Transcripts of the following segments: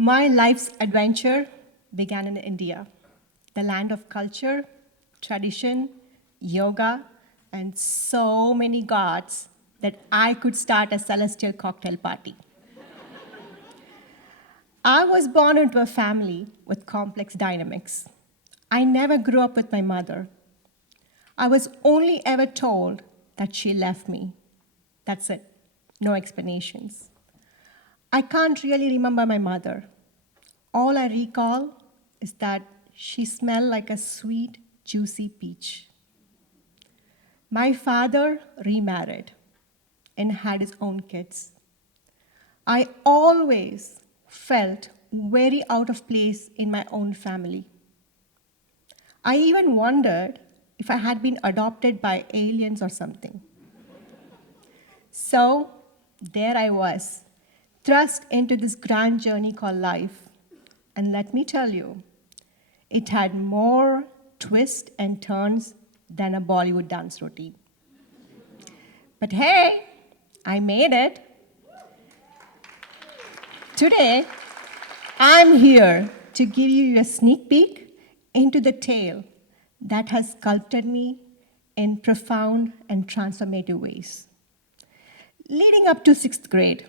My life's adventure began in India, the land of culture, tradition, yoga, and so many gods that I could start a celestial cocktail party. I was born into a family with complex dynamics. I never grew up with my mother. I was only ever told that she left me. That's it, no explanations. I can't really remember my mother. All I recall is that she smelled like a sweet, juicy peach. My father remarried and had his own kids. I always felt very out of place in my own family. I even wondered if I had been adopted by aliens or something. So there I was, thrust into this grand journey called life. And let me tell you, it had more twists and turns than a Bollywood dance routine. But hey, I made it. Today, I'm here to give you a sneak peek into the tale that has sculpted me in profound and transformative ways. Leading up to sixth grade,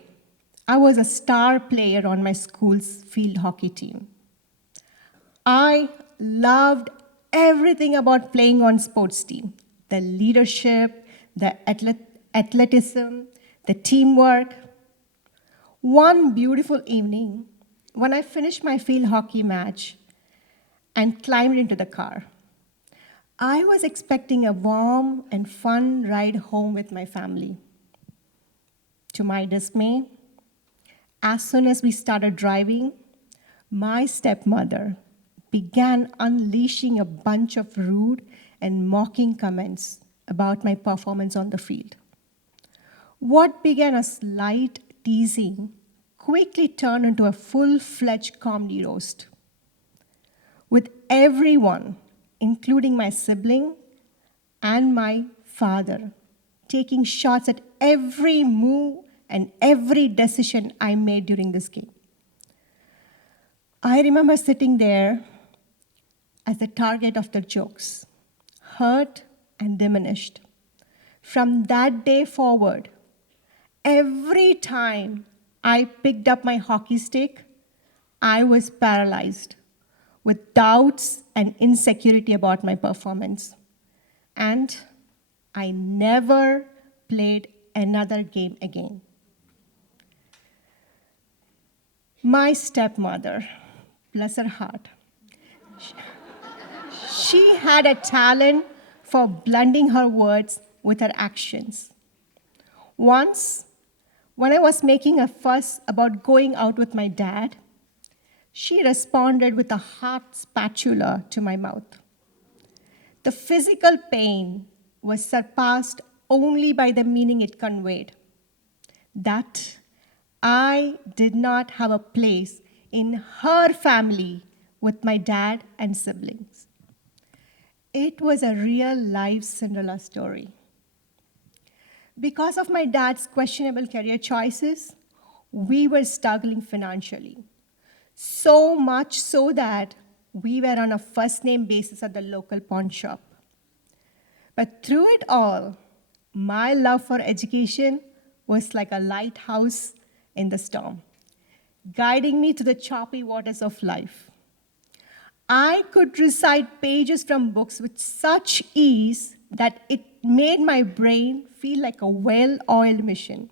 I was a star player on my school's field hockey team. I loved everything about playing on sports team, the leadership, the athleticism, the teamwork. One beautiful evening, when I finished my field hockey match and climbed into the car, I was expecting a warm and fun ride home with my family. To my dismay, as soon as we started driving, my stepmother began unleashing a bunch of rude and mocking comments about my performance on the field. What began as light teasing quickly turned into a full-fledged comedy roast, with everyone, including my sibling and my father, taking shots at every move and every decision I made during this game. I remember sitting there as the target of their jokes, hurt and diminished. From that day forward, every time I picked up my hockey stick, I was paralyzed with doubts and insecurity about my performance. And I never played another game again. My stepmother, bless her heart, she had a talent for blending her words with her actions. Once, when I was making a fuss about going out with my dad, she responded with a hot spatula to my mouth. The physical pain was surpassed only by the meaning it conveyed, that I did not have a place in her family with my dad and siblings. It was a real-life Cinderella story. Because of my dad's questionable career choices, we were struggling financially. So much so that we were on a first-name basis at the local pawn shop. But through it all, my love for education was like a lighthouse in the storm, guiding me to the choppy waters of life. I could recite pages from books with such ease that it made my brain feel like a well-oiled machine.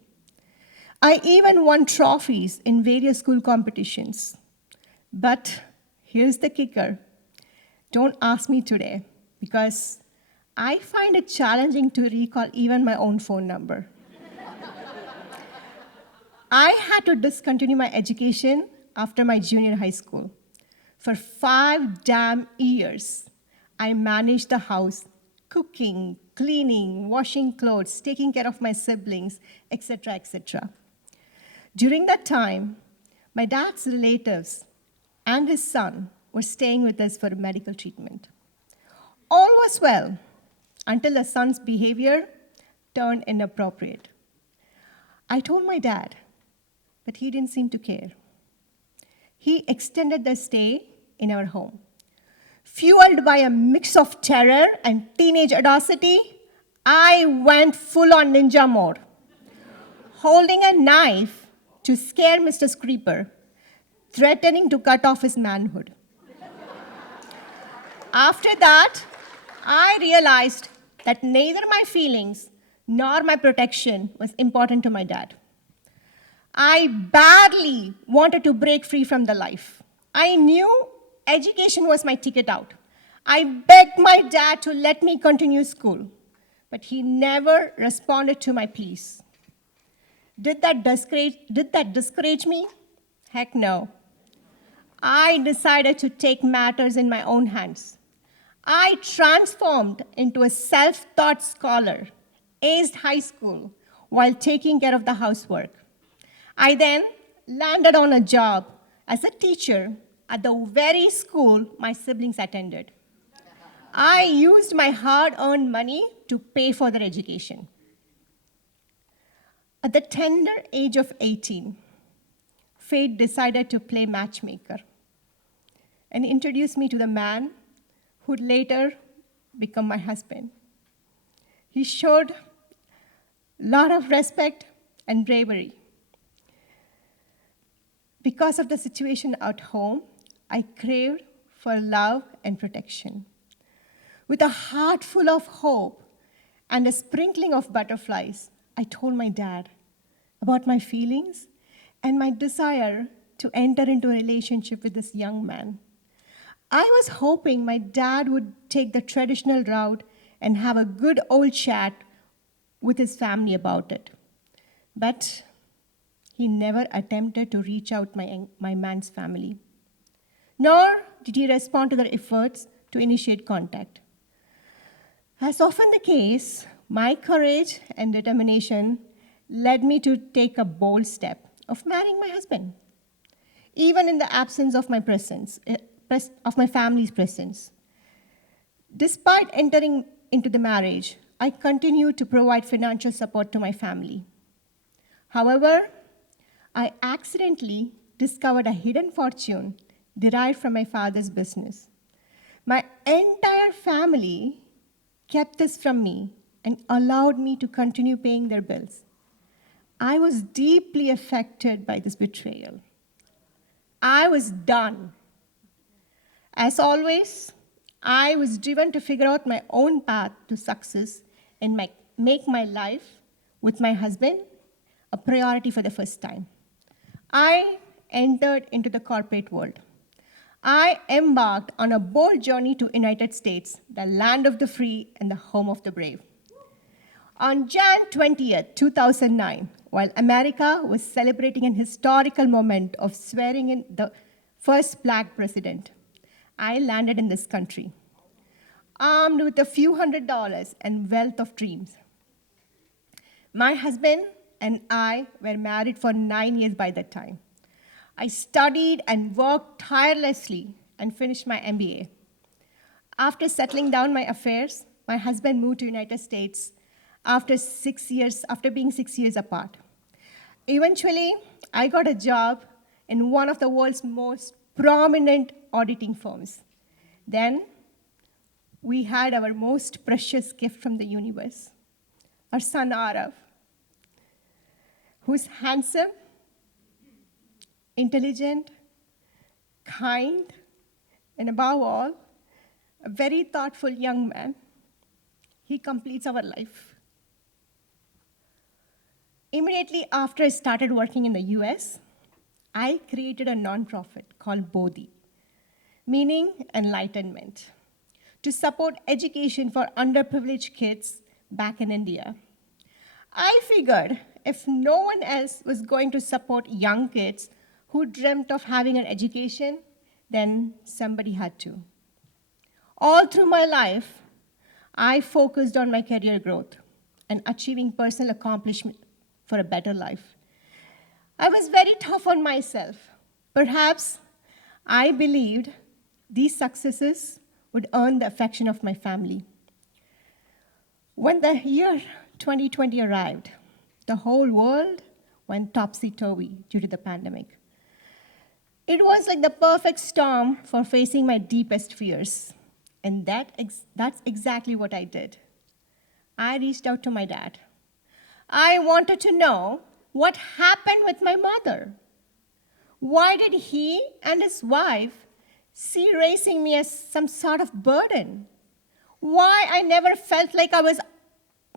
I even won trophies in various school competitions. But here's the kicker. Don't ask me today, because I find it challenging to recall even my own phone number. I had to discontinue my education after my junior high school. For 5 damn years, I managed the house, cooking, cleaning, washing clothes, taking care of my siblings, etc., etc. During that time, my dad's relatives and his son were staying with us for medical treatment. All was well until the son's behavior turned inappropriate. I told my dad, but he didn't seem to care. he extended the stay in our home. Fueled by a mix of terror and teenage audacity, I went full on ninja mode, holding a knife to scare Mr. Screeper, threatening to cut off his manhood. After that, I realized that neither my feelings nor my protection was important to my dad. I badly wanted to break free from the life. I knew education was my ticket out. I begged my dad to let me continue school, but he never responded to my pleas. Did that discourage me? Heck no. I decided to take matters in my own hands. I transformed into a self-taught scholar, aced high school while taking care of the housework. I then landed on a job as a teacher at the very school my siblings attended. I used my hard-earned money to pay for their education. At the tender age of 18, fate decided to play matchmaker and introduced me to the man who would later become my husband. He showed a lot of respect and bravery. Because of the situation at home, I craved for love and protection. With a heart full of hope and a sprinkling of butterflies, I told my dad about my feelings and my desire to enter into a relationship with this young man. I was hoping my dad would take the traditional route and have a good old chat with his family about it. But he never attempted to reach out my man's family, nor did he respond to their efforts to initiate contact. As often the case, my courage and determination led me to take a bold step of marrying my husband, even in the absence of my family's presence. Despite entering into the marriage, I continued to provide financial support to my family. However, I accidentally discovered a hidden fortune derived from my father's business. My entire family kept this from me and allowed me to continue paying their bills. I was deeply affected by this betrayal. I was done. As always, I was driven to figure out my own path to success and make my life with my husband a priority for the first time. I entered into the corporate world. I embarked on a bold journey to United States, the land of the free and the home of the brave. On Jan 20th, 2009, while America was celebrating an historical moment of swearing in the first Black president, I landed in this country, armed with a few $100s and wealth of dreams. My husband and I were married for 9 years by that time. I studied and worked tirelessly and finished my MBA. After settling down my affairs, my husband moved to the United States after being 6 years apart. Eventually, I got a job in one of the world's most prominent auditing firms. Then, we had our most precious gift from the universe, our son Arav, who's handsome, intelligent, kind, and above all, a very thoughtful young man. He completes our life. Immediately after I started working in the US, I created a nonprofit called Bodhi, meaning enlightenment, to support education for underprivileged kids back in India. I figured if no one else was going to support young kids who dreamt of having an education, then somebody had to. All through my life, I focused on my career growth and achieving personal accomplishment for a better life. I was very tough on myself. Perhaps I believed these successes would earn the affection of my family. When the year 2020 arrived, the whole world went topsy-turvy due to the pandemic. It was like the perfect storm for facing my deepest fears. And that's exactly what I did. I reached out to my dad. I wanted to know what happened with my mother. Why did he and his wife see raising me as some sort of burden? Why I never felt like I was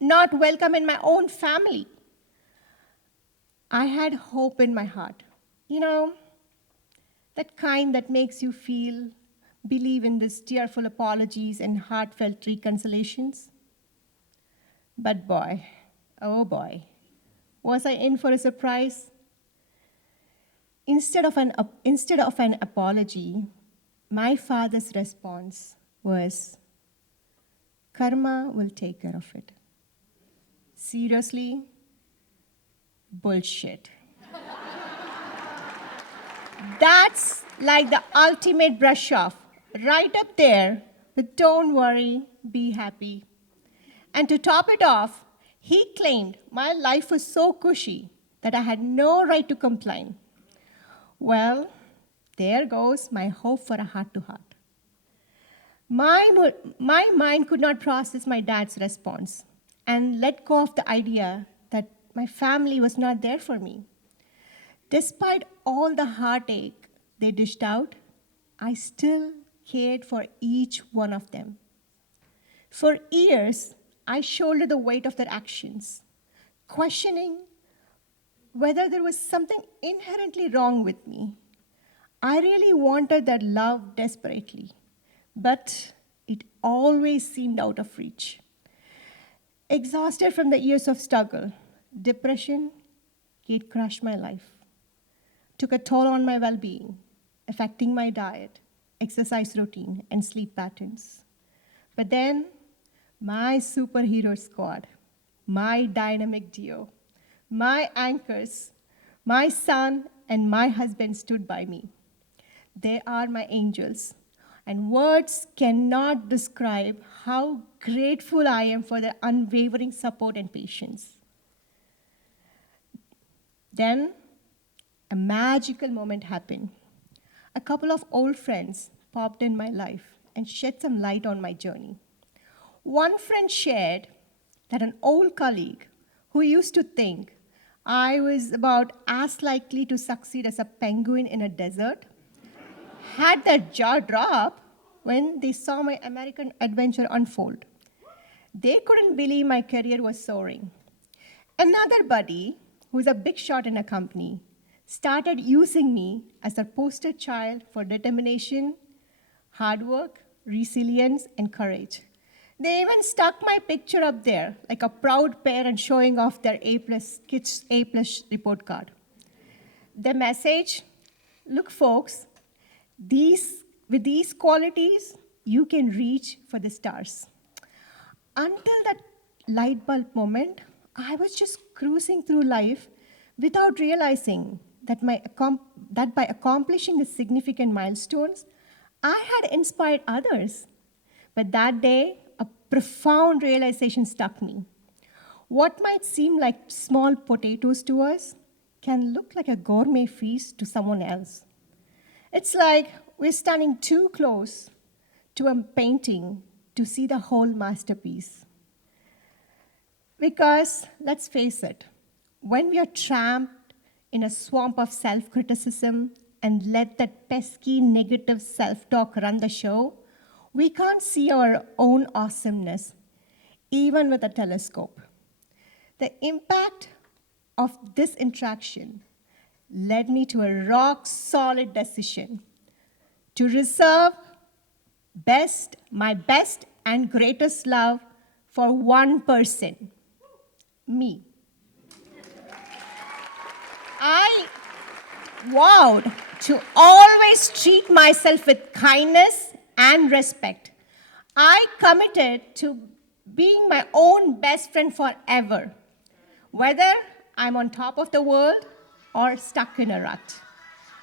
not welcome in my own family? I had hope in my heart. You know, that kind that makes you believe in these tearful apologies and heartfelt reconciliations. But boy, oh boy, was I in for a surprise? Instead of an apology, my father's response was, "Karma will take care of it." Seriously? Bullshit. That's like the ultimate brush off, right up there with "don't worry, be happy." And to top it off, he claimed my life was so cushy that I had no right to complain. Well, there goes my hope for a heart-to-heart. My mind could not process my dad's response and let go of the idea that my family was not there for me. Despite all the heartache they dished out, I still cared for each one of them. For years, I shouldered the weight of their actions, questioning whether there was something inherently wrong with me. I really wanted that love desperately, but it always seemed out of reach. Exhausted from the years of struggle, depression, it crushed my life, took a toll on my well being, affecting my diet, exercise routine, and sleep patterns. But then, my superhero squad, my dynamic duo, my anchors, my son and my husband stood by me. They are my angels, and words cannot describe how grateful I am for their unwavering support and patience. Then, a magical moment happened. A couple of old friends popped in my life and shed some light on my journey. One friend shared that an old colleague who used to think I was about as likely to succeed as a penguin in a desert had their jaw drop when they saw my American adventure unfold. They couldn't believe my career was soaring. Another buddy, who's a big shot in a company, started using me as a poster child for determination, hard work, resilience, and courage. They even stuck my picture up there like a proud parent showing off their kids' A+ report card. The message, look folks, with these qualities, you can reach for the stars. Until that light bulb moment, I was just cruising through life without realizing that, that by accomplishing the significant milestones, I had inspired others. But that day, a profound realization struck me. What might seem like small potatoes to us can look like a gourmet feast to someone else. It's like we're standing too close to a painting to see the whole masterpiece. Because, let's face it, when we are trapped in a swamp of self-criticism and let that pesky negative self-talk run the show, we can't see our own awesomeness, even with a telescope. The impact of this interaction led me to a rock-solid decision to reserve my best and greatest love for one person, me. I vowed to always treat myself with kindness and respect. I committed to being my own best friend forever, whether I'm on top of the world or stuck in a rut.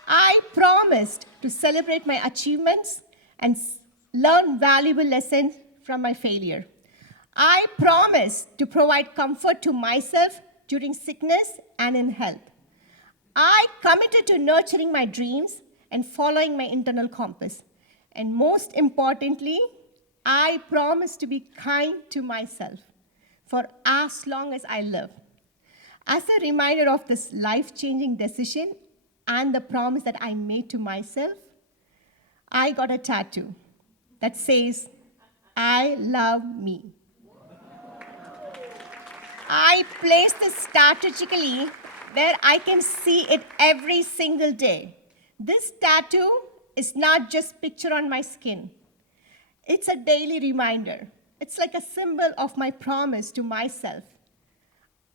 I promised to celebrate my achievements and learn valuable lessons from my failure. I promised to provide comfort to myself during sickness and in health. I committed to nurturing my dreams and following my internal compass. And most importantly, I promise to be kind to myself for as long as I live. As a reminder of this life-changing decision and the promise that I made to myself, I got a tattoo that says, I love me. I place this strategically where I can see it every single day. This tattoo is not just picture on my skin. It's a daily reminder. It's like a symbol of my promise to myself.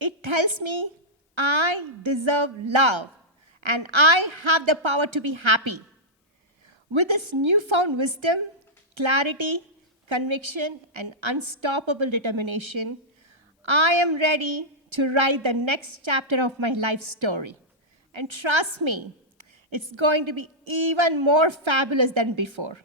It tells me I deserve love and I have the power to be happy. With this newfound wisdom, clarity, conviction, and unstoppable determination, I am ready to write the next chapter of my life story. And trust me, it's going to be even more fabulous than before.